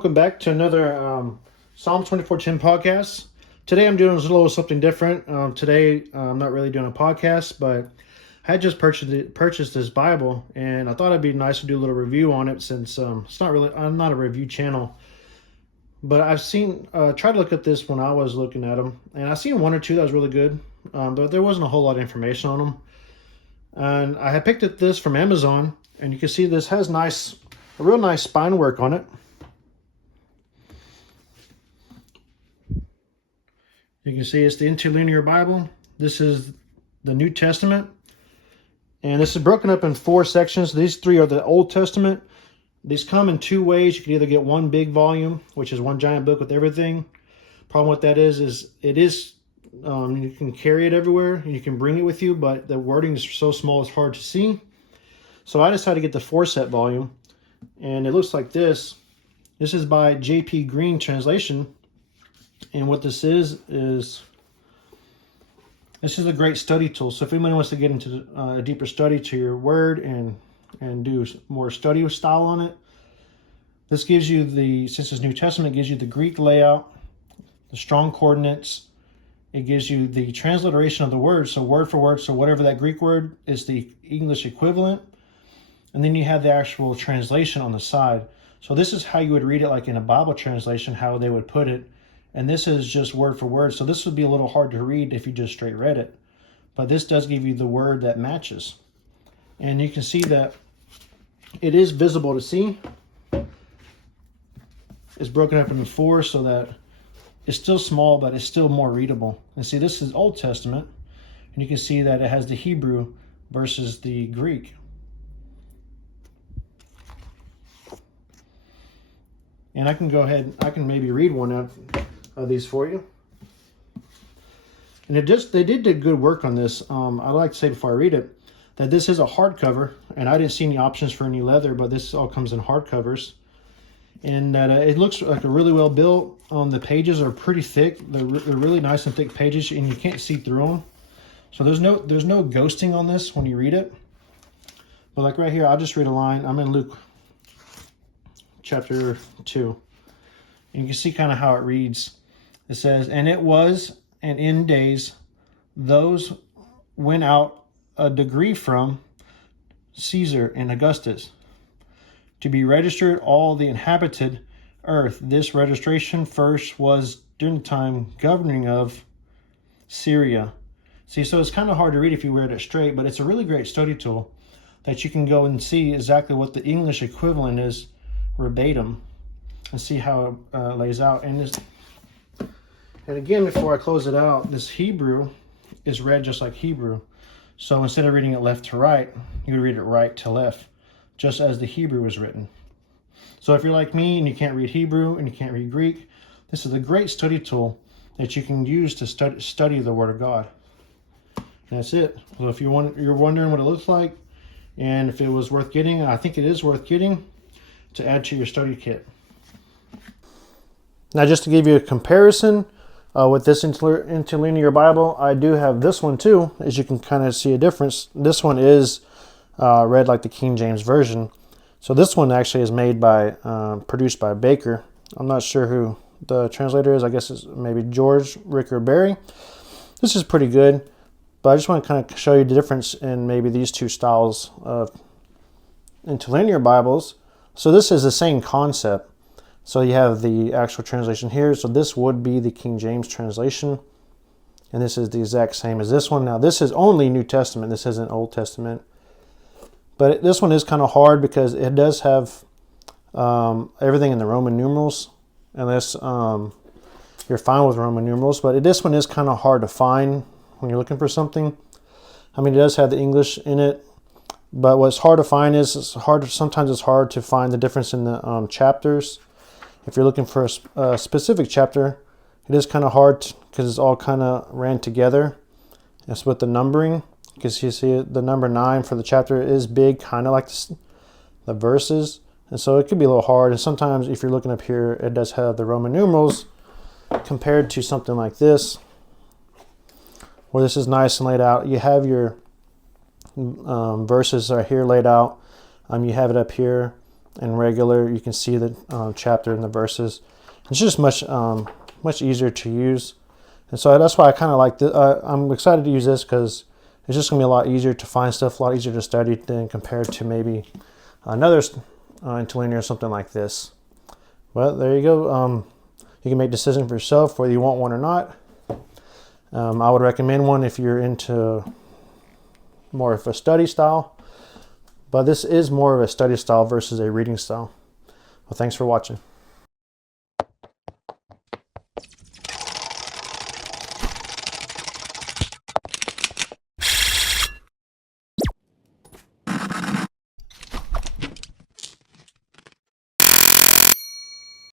welcome back to another Psalm 24:10 podcast. Today I'm doing a little something different. Today I'm not really doing a podcast, but I had just purchased this Bible, and I thought it'd be nice to do a little review on it since I'm not a review channel. But I've tried to look at this when I was looking at them, and I've seen one or two that was really good, but there wasn't a whole lot of information on them. And I had picked up this from Amazon, and you can see this has a real nice spine work on it. You can see it's the interlinear Bible. This is the New Testament. And this is broken up in 4 sections. These 3 are the Old Testament. These come in 2 ways. You can either get one big volume, which is one giant book with everything. Problem with that is you can carry it everywhere and you can bring it with you, but the wording is so small it's hard to see. So I decided to get the 4-set volume, and it looks like this. This is by J.P. Green translation. And what this is this is a great study tool. So if anyone wants to get into a deeper study to your word and do more study style on it, this gives you since it's New Testament, it gives you the Greek layout, the strong coordinates. It gives you the transliteration of the word, so word for word. So whatever that Greek word is, the English equivalent. And then you have the actual translation on the side. So this is how you would read it, like in a Bible translation, how they would put it. And this is just word for word. So this would be a little hard to read if you just straight read it. But this does give you the word that matches. And you can see that it is visible to see. It's broken up into 4 so that it's still small, but it's still more readable. And see, this is Old Testament. And you can see that it has the Hebrew versus the Greek. And I can go ahead, I can maybe read one out of these for you. And they did good work on this. I'd like to say before I read it, that this is a hardcover, and I didn't see any options for any leather, but this all comes in hardcovers. And that it looks like a really well built. The pages are pretty thick. They're really nice and thick pages, and you can't see through them. So there's no ghosting on this when you read it. But like right here, I'll just read a line. I'm in Luke chapter 2. And you can see kind of how it reads. It says, "And it was, and in days, those went out a decree from Caesar and Augustus, to be registered all the inhabited earth. This registration first was during the time governing of Syria." See, so it's kind of hard to read if you read it straight, but it's a really great study tool that you can go and see exactly what the English equivalent is verbatim and see how it lays out. And again, before I close it out, this Hebrew is read just like Hebrew. So instead of reading it left to right, you would read it right to left, just as the Hebrew was written. So if you're like me and you can't read Hebrew and you can't read Greek, this is a great study tool that you can use to study the Word of God. And that's it. So if you're wondering what it looks like and if it was worth getting, I think it is worth getting to add to your study kit. Now, just to give you a comparison with this interlinear Bible, I do have this one too. As you can kind of see a difference. This one is read like the King James Version. So this one actually is produced by Baker. I'm not sure who the translator is. I guess it's maybe George, Rick, or Barry. This is pretty good, but I just want to kind of show you the difference in maybe these 2 styles of interlinear Bibles. So this is the same concept. So you have the actual translation here. So this would be the King James translation. And this is the exact same as this one. Now this is only New Testament. This isn't Old Testament. But this one is kind of hard because it does have everything in the Roman numerals. Unless you're fine with Roman numerals. But this one is kind of hard to find when you're looking for something. I mean, it does have the English in it. But what's hard to find is sometimes it's hard to find the difference in the chapters. If you're looking for a specific chapter, it is kind of hard because it's all kind of ran together. That's with the numbering. Because you see the number 9 for the chapter is big, kind of like the verses. And so it could be a little hard. And sometimes if you're looking up here, it does have the Roman numerals compared to something like this, where this is nice and laid out. You have your verses are here laid out. You have it up here. and regular, you can see the chapter and the verses. It's just much easier to use. And so that's why I kind of like this. I'm excited to use this because it's just going to be a lot easier to find stuff, a lot easier to study than compared to maybe another interlinear or something like this. But there you go. You can make a decision for yourself whether you want one or not. I would recommend one if you're into more of a study style. But this is more of a study style versus a reading style. Well, thanks for watching.